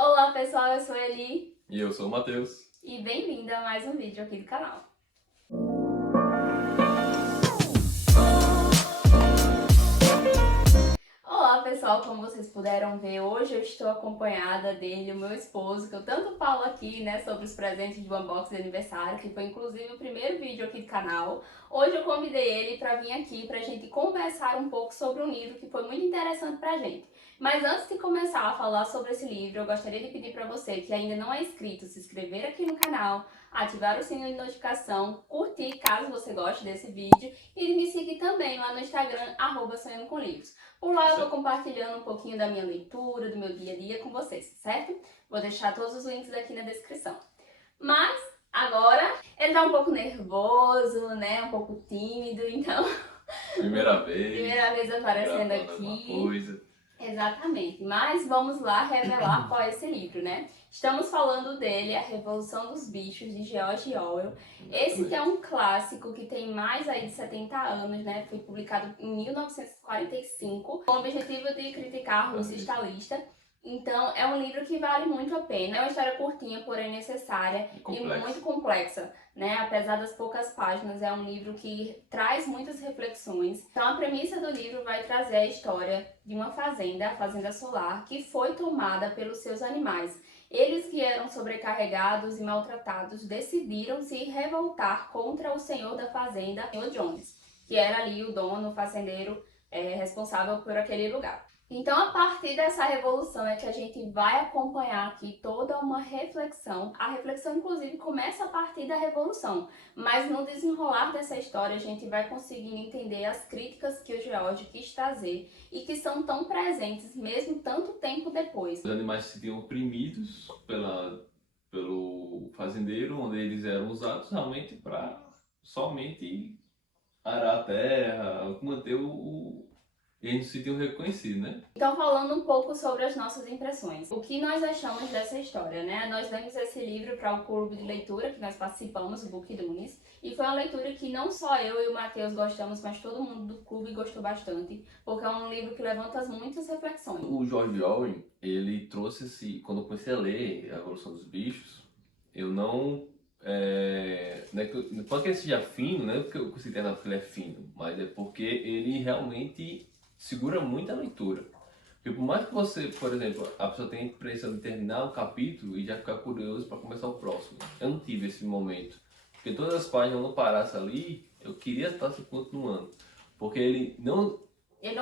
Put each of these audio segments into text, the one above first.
Olá pessoal, eu sou a Eli E eu sou o Matheus. e bem-vinda a mais um vídeo aqui do canal. Olá pessoal, como vocês puderam ver, hoje eu estou acompanhada dele, o meu esposo, que eu tanto falo aqui, né, sobre os presentes do unboxing de aniversário, que foi inclusive o primeiro vídeo aqui do canal. Hoje eu convidei ele para vir aqui pra gente conversar um pouco sobre um livro que foi muito interessante pra gente. Mas antes de começar a falar sobre esse livro, eu gostaria de pedir para você que ainda não é inscrito, se inscrever aqui no canal, ativar o sininho de notificação, curtir caso você goste desse vídeo e me seguir também lá no Instagram, @sonhando com livros. Por lá eu vou Certo. compartilhando um pouquinho da minha leitura, do meu dia a dia com vocês, certo? Vou deixar todos os links aqui na descrição. Mas agora ele tá um pouco nervoso, né? Um pouco tímido, então Primeira vez, primeira vez aparecendo gravando alguma aqui. coisa. Exatamente, mas vamos lá revelar qual é esse livro, né? Estamos falando dele, A Revolução dos Bichos, de George Orwell. Esse que é Exatamente. um clássico que tem mais aí de 70 anos, né? Foi publicado em 1945, com o objetivo de criticar a Rússia Exatamente. stalinista. Então, é um livro que vale muito a pena. É uma história curtinha, porém necessária E e muito complexo. complexa, né? Apesar das poucas páginas, é um livro que traz muitas reflexões. Então, a premissa do livro vai trazer a história de uma fazenda, a Fazenda Solar, que foi tomada pelos seus animais. Eles que eram sobrecarregados e maltratados decidiram se revoltar contra o senhor da fazenda, o senhor Jones, que era ali o dono, o fazendeiro responsável por aquele lugar. Então, a partir dessa revolução é que a gente vai acompanhar aqui toda uma reflexão. A reflexão, inclusive, começa a partir da revolução, mas no desenrolar dessa história a gente vai conseguindo entender as críticas que o George quis trazer e que são tão presentes mesmo tanto tempo depois. Os animais se sentiam oprimidos pelo fazendeiro, onde eles eram usados realmente para somente arar a terra, manter e eles se sentiam reconhecidos, né? Então, falando um pouco sobre as nossas impressões. O que nós achamos dessa história, né? Nós demos esse livro para o clube de leitura que nós participamos, o Book Dunes, e foi uma leitura que não só eu e o Matheus gostamos, mas todo mundo do clube gostou bastante, porque é um livro que levanta muitas reflexões. O George Orwell, ele trouxe quando eu comecei a ler A Revolução dos Bichos, eu não. Não é não pode que ele seja fino, não é porque eu considero nada que ele é fino, mas é porque ele realmente segura muito a leitura. Porque por mais que você, por exemplo, a pessoa tenha a impressão de terminar um capítulo e já ficar curioso para começar o próximo. Eu não tive esse momento. Porque todas as páginas não parassem ali, eu queria estar se continuando. Porque Ele não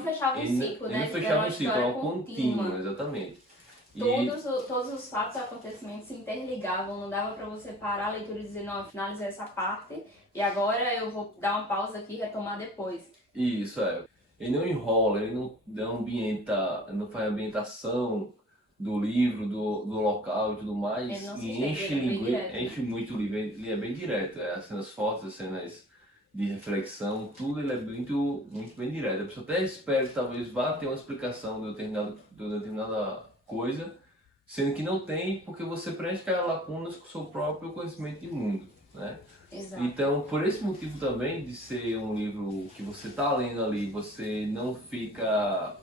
fechava um ciclo, ele não né? Era fechava uma um ciclo, era história um contínuo, contínua. exatamente. E Todos os fatos e acontecimentos se interligavam, não dava para você parar a leitura e dizer, não, eu finalizei essa parte e agora eu vou dar uma pausa aqui e retomar depois. isso é. Ele não enrola, ele não faz ambientação do livro, do local e tudo Ele mais, não se e estende, ele é bem direto, né? enche muito o livro, ele é bem direto, as cenas fortes, as cenas de reflexão, tudo ele é muito, muito bem direto. A pessoa até espera que talvez vá ter uma explicação de uma determinada coisa, sendo que não tem, porque você preenche aquelas lacunas com o seu próprio conhecimento de mundo, né? Exato. Então, por esse motivo também de ser um livro que você está lendo ali, você não fica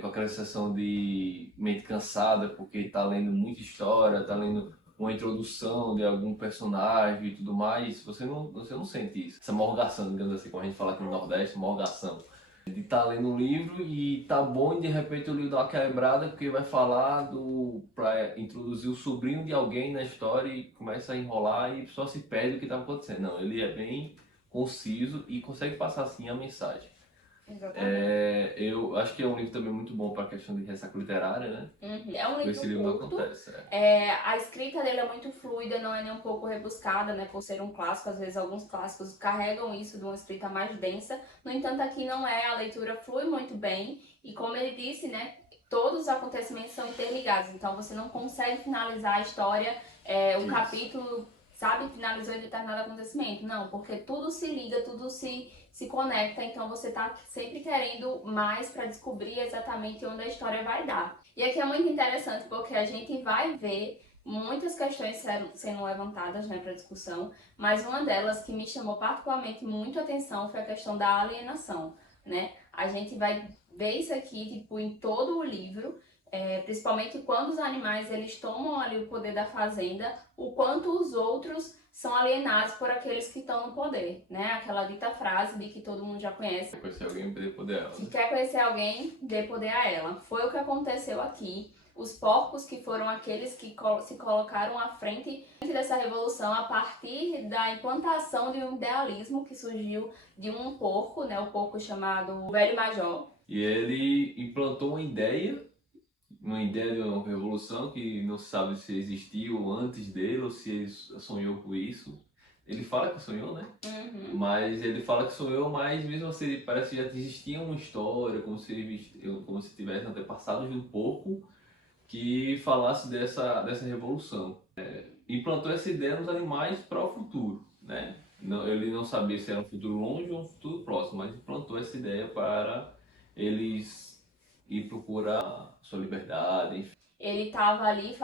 com aquela sensação de mente cansada, porque está lendo muita história, está lendo uma introdução de algum personagem e tudo mais, você não sente isso. Essa morgação, digamos assim, como a gente fala aqui no Nordeste, morgação de estar lendo um livro e tá bom e de repente o livro dá uma quebrada porque vai falar para introduzir o sobrinho de alguém na história e começa a enrolar e só se perde o que está acontecendo. Não, ele é bem conciso e consegue passar assim a mensagem. Exatamente. Eu acho que é um livro também muito bom para a questão de ressaca literária, né? Uhum. É um Com esse livro livro não curto, acontece. a escrita dele é muito fluida, não é nem um pouco rebuscada, né? Por ser um clássico, às vezes alguns clássicos carregam isso de uma escrita mais densa. No entanto, aqui não é, a leitura flui muito bem e como ele disse, né? Todos os acontecimentos são interligados, então você não consegue finalizar a história, o Isso. capítulo, sabe, finalizou em determinado acontecimento. Não, porque tudo se liga, tudo se conecta, então você tá sempre querendo mais para descobrir exatamente onde a história vai dar. E aqui é muito interessante porque a gente vai ver muitas questões sendo levantadas, né, para discussão, mas uma delas que me chamou particularmente muito a atenção foi a questão da alienação, né? A gente vai ver isso aqui, tipo, em todo o livro, principalmente quando os animais eles tomam ali o poder da fazenda, o quanto os outros são alienados por aqueles que estão no poder, né? Aquela dita frase de que todo mundo já conhece, Conhecer alguém dê poder a ela, que né? quer conhecer alguém, dê poder a ela. Foi o que aconteceu aqui. Os porcos, que foram aqueles que se colocaram à frente dessa revolução a partir da implantação de um idealismo que surgiu de um porco, né, o porco chamado Velho Major. E ele implantou uma ideia de uma revolução que não se sabe se existiu antes dele ou se ele sonhou com isso. Ele fala que sonhou, né? Uhum. Mas ele fala que sonhou, mas mesmo assim parece que já existia uma história, como se tivesse antepassados de um pouco que falasse dessa revolução. Implantou essa ideia nos animais para o futuro, né? Não, ele não sabia se era um futuro longe ou um futuro próximo, mas implantou essa ideia para eles ir procurar sua liberdade, enfim. Ele estava ali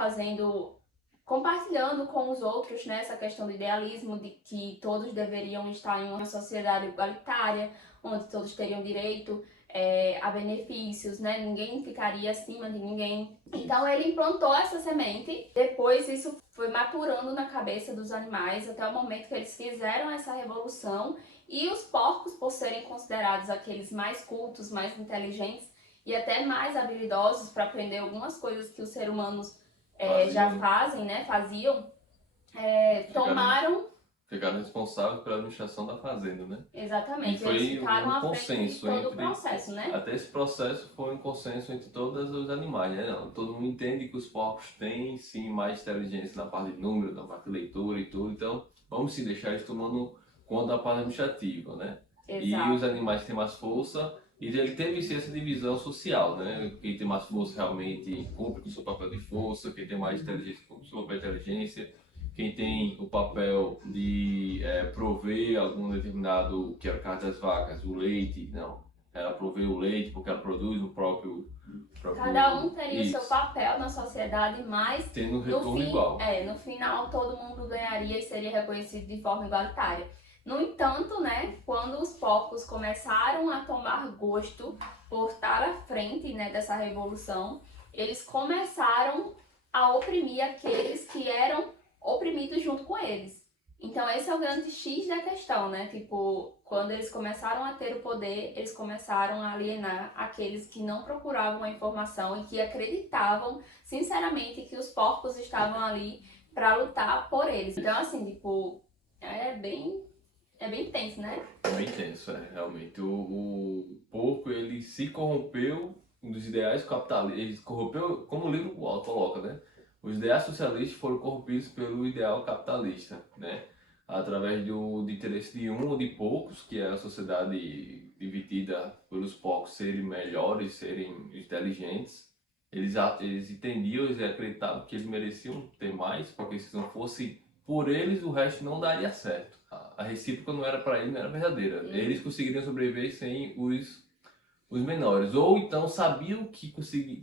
compartilhando com os outros, né, essa questão do idealismo de que todos deveriam estar em uma sociedade igualitária, onde todos teriam direito a benefícios, né, ninguém ficaria acima de ninguém. Então ele implantou essa semente, depois isso foi maturando na cabeça dos animais até o momento que eles fizeram essa revolução, e os porcos, por serem considerados aqueles mais cultos, mais inteligentes e até mais habilidosos para aprender algumas coisas que os seres humanos já fazem, né? Faziam, tomaram. Ficaram responsáveis pela administração da fazenda, né? Exatamente, E foi eles ficaram um à frente de consenso todo o processo, né? Até esse processo foi um consenso entre todos os animais, né? Não, todo mundo entende que os porcos têm sim mais inteligência na parte de número, na parte de leitura e tudo, então vamos sim deixar eles tomando conta da parte administrativa, né? Exato. E os animais que têm mais força, e ele teve sim essa divisão social, né? Quem tem mais força realmente cumpre com o seu papel de força, quem tem mais inteligência cumpre com o seu papel de inteligência, quem tem o papel de prover algum determinado, que era o caso das vacas, o leite, não. Ela provê o leite porque ela produz o próprio Cada um teria o seu isso. papel na sociedade, mas Tendo um retorno igual. no final todo mundo ganharia e seria reconhecido de forma igualitária. No entanto, né, quando os porcos começaram a tomar gosto por estar à frente, né, dessa revolução, eles começaram a oprimir aqueles que eram oprimidos junto com eles. Então esse é o grande X da questão, né? Tipo, quando eles começaram a ter o poder, eles começaram a alienar aqueles que não procuravam a informação e que acreditavam sinceramente que os porcos estavam ali para lutar por eles. Então assim, tipo, é bem tenso, né? É bem tenso, realmente. O porco, ele se corrompeu dos ideais capitalistas. Ele se corrompeu, como o livro coloca, né? Os ideais socialistas foram corrompidos pelo ideal capitalista, né? Através do interesse de um ou de poucos, que é a sociedade dividida pelos poucos serem melhores, serem inteligentes. Eles entendiam, eles acreditavam que eles mereciam ter mais, porque se não fosse por eles, o resto não daria certo. A recíproca não era para eles, não era verdadeira. Eles conseguiriam sobreviver sem os menores. Ou então sabiam que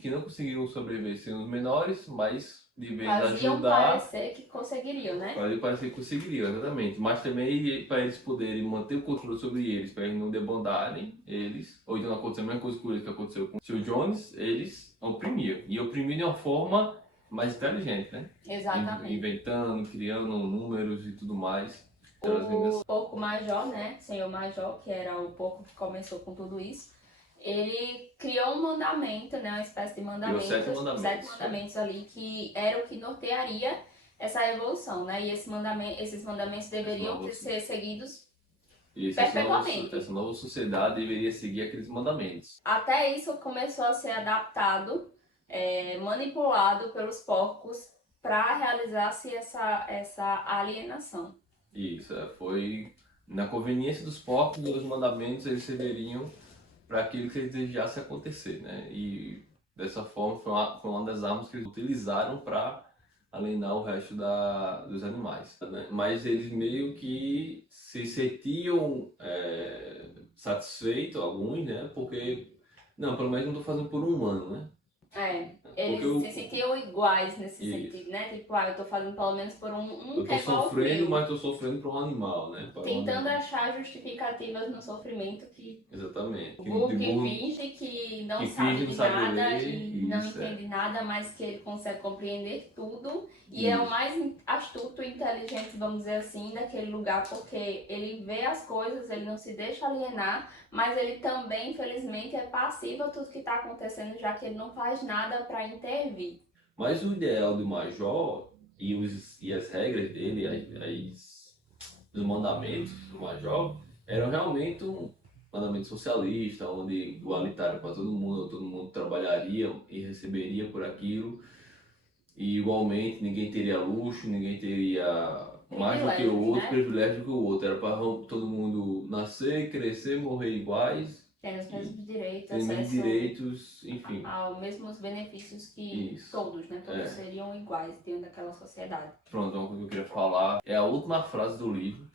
não conseguiriam sobreviver sem os menores, mas de vez Faziam ajudar, parecer que conseguiriam, né? faziam parecer que conseguiriam, exatamente. Mas também para eles poderem manter o controle sobre eles, para eles não debandarem eles, ou então acontecer a mesma coisa com eles que aconteceu com o Sr. Jones, eles oprimiam. E oprimiam de uma forma mais inteligente, né? Exatamente. Inventando, criando números e tudo mais. O porco major, né, senhor major, que era o porco que começou com tudo isso, ele criou um mandamento, né, uma espécie de mandamento, sete mandamentos ali, que era o que nortearia essa revolução, né, e esses mandamentos deveriam ser seguidos perpetuamente. Essa nova sociedade deveria seguir aqueles mandamentos. Até isso começou a ser adaptado, manipulado pelos porcos para realizar-se essa alienação. Isso, foi na conveniência dos porcos e dos mandamentos, eles serviriam para aquilo que eles desejassem acontecer, né? E dessa forma foi uma das armas que eles utilizaram para alienar o resto dos animais, né? Mas eles meio que se sentiam satisfeitos, alguns, né? Porque, não, pelo menos não estou fazendo por um humano, né? Eles Porque se sentiam iguais nesse Isso. sentido, né? Tipo, eu tô fazendo pelo menos por um Eu que tô é igual ao sofrendo, meu. mas tô sofrendo para um animal, né? Para um Tentando animal. achar justificativas no sofrimento que Exatamente. o Que de burro que burro finge que não que sabe finge não de saber nada ler, e não isso é. entende nada, mas que ele consegue compreender tudo e é o Isso. mais astuto e inteligente, vamos dizer assim, daquele lugar, porque ele vê as coisas, ele não se deixa alienar, mas ele também, infelizmente, é passivo a tudo que está acontecendo, já que ele não faz nada para intervir. Mas o ideal do Major e as regras dele, os mandamentos do Major, eram realmente um mandamento socialista, onde igualitário para todo mundo trabalharia e receberia por aquilo, e igualmente ninguém teria luxo, ninguém teria mais do que o Privilégios, outro, né? privilégio do que o outro. Era para todo mundo nascer, crescer, morrer iguais, Tem os e mesmos direitos, ter menos acesso direitos, enfim. aos mesmos benefícios que Isso. todos, né? Todos É. seriam iguais dentro daquela sociedade. Pronto, uma coisa que eu queria falar é a última frase do livro,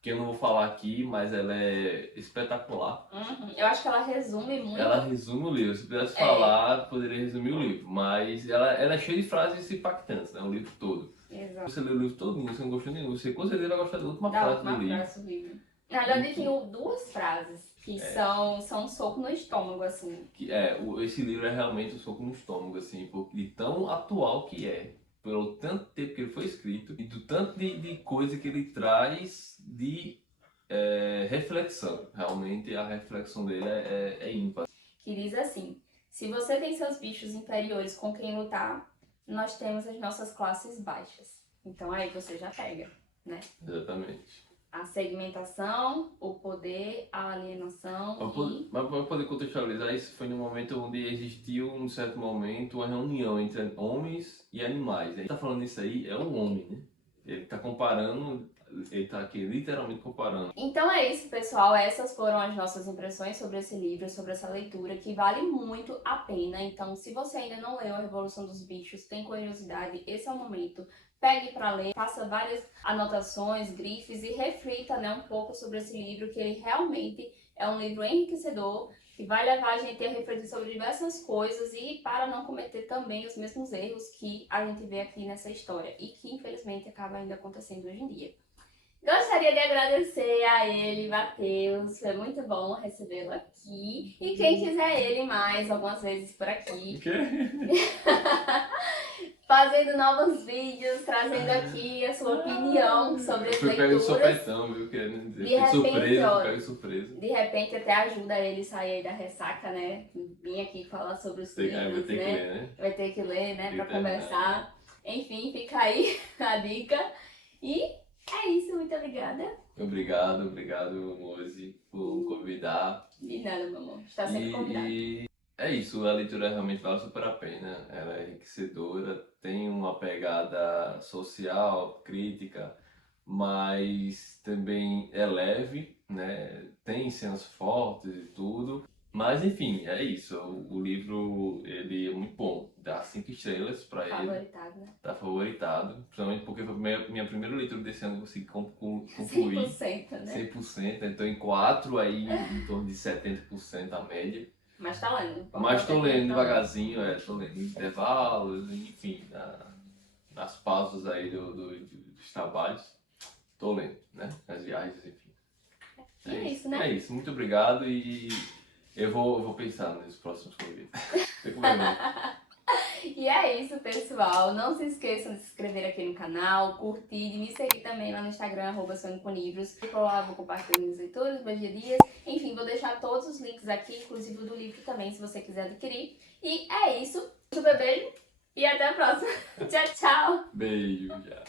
que eu não vou falar aqui, mas ela é espetacular. Eu acho que ela resume muito. Ela resume o livro. Se pudesse É. falar, poderia resumir o livro, mas ela é cheia de frases impactantes, né? O livro todo. Exato. Se você lê o livro todo, você não gostou nenhum, você com certeza vai gostar da última Da frase última do livro. frase do livro. Na verdade, tem duas frases que são um soco no estômago, assim. Esse livro é realmente um soco no estômago, assim, de tão atual que é, pelo tanto tempo que ele foi escrito e do tanto de coisa que ele traz de reflexão. Realmente a reflexão dele é ímpar. Que diz assim: se você tem seus bichos inferiores com quem lutar, nós temos as nossas classes baixas. Então aí você já pega, né? Exatamente. A segmentação, o poder, a alienação Mas para poder contextualizar, isso foi num momento onde existiu, num certo momento, uma reunião entre homens e animais. Ele tá falando isso aí, é um homem, né? Ele tá comparando, ele tá aqui literalmente comparando. Então é isso, pessoal. Essas foram as nossas impressões sobre esse livro, sobre essa leitura, que vale muito a pena. Então, se você ainda não leu A Revolução dos Bichos, tem curiosidade, esse é o momento. Pegue para ler, faça várias anotações, grifes e reflita, né, um pouco sobre esse livro, que ele realmente é um livro enriquecedor, que vai levar a gente a refletir sobre diversas coisas e para não cometer também os mesmos erros que a gente vê aqui nessa história e que, infelizmente, acaba ainda acontecendo hoje em dia. Gostaria de agradecer a ele, Matheus. Foi muito bom recebê-lo aqui. E quem quiser ele mais algumas vezes por aqui. O quê? Fazendo novos vídeos, trazendo aqui a sua opinião sobre as Foi pego de leituras. sopetão, viu? Querendo dizer. De repente, surpresa, ó, pego de surpresa. De repente até ajuda ele sair da ressaca, né? Vim aqui falar sobre os livros, Vai ter que né? ler, né? Vai ter que ler, né? Tem Pra que terminar. conversar. Enfim, fica aí a dica. E é isso, muito obrigada. Obrigado, Mozi, por convidar. De nada, meu amor. Está sempre convidado. E é isso, a leitura realmente vale super a pena. Ela é enriquecedora, tem uma pegada social, crítica, mas também é leve, né? Tem cenas fortes e tudo. Mas enfim, é isso. O livro ele é muito bom. Dá 5 estrelas pra ele. Favoritado, né? Tá favoritado. Principalmente porque foi a minha primeira leitura desse ano que eu consegui concluir. 100%, né? 100%. Então em 4 aí, em torno de 70% a média. Mas tá lendo. Mas tô lendo devagarzinho, tô lendo nos intervalos, enfim, nas pausas aí dos trabalhos. Tô lendo, né? Nas viagens, enfim. E é isso, né? É isso, muito obrigado e eu vou pensar nos próximos convites. E é isso, pessoal. Não se esqueçam de se inscrever aqui no canal, curtir, de me seguir também lá no Instagram, @sonhocomblivros. Por lá vou compartilhar minhas leituras, meus dias. Enfim, vou deixar todos os links aqui, inclusive o do livro também, se você quiser adquirir. E é isso. Super beijo e até a próxima. Tchau, tchau. Beijo, já.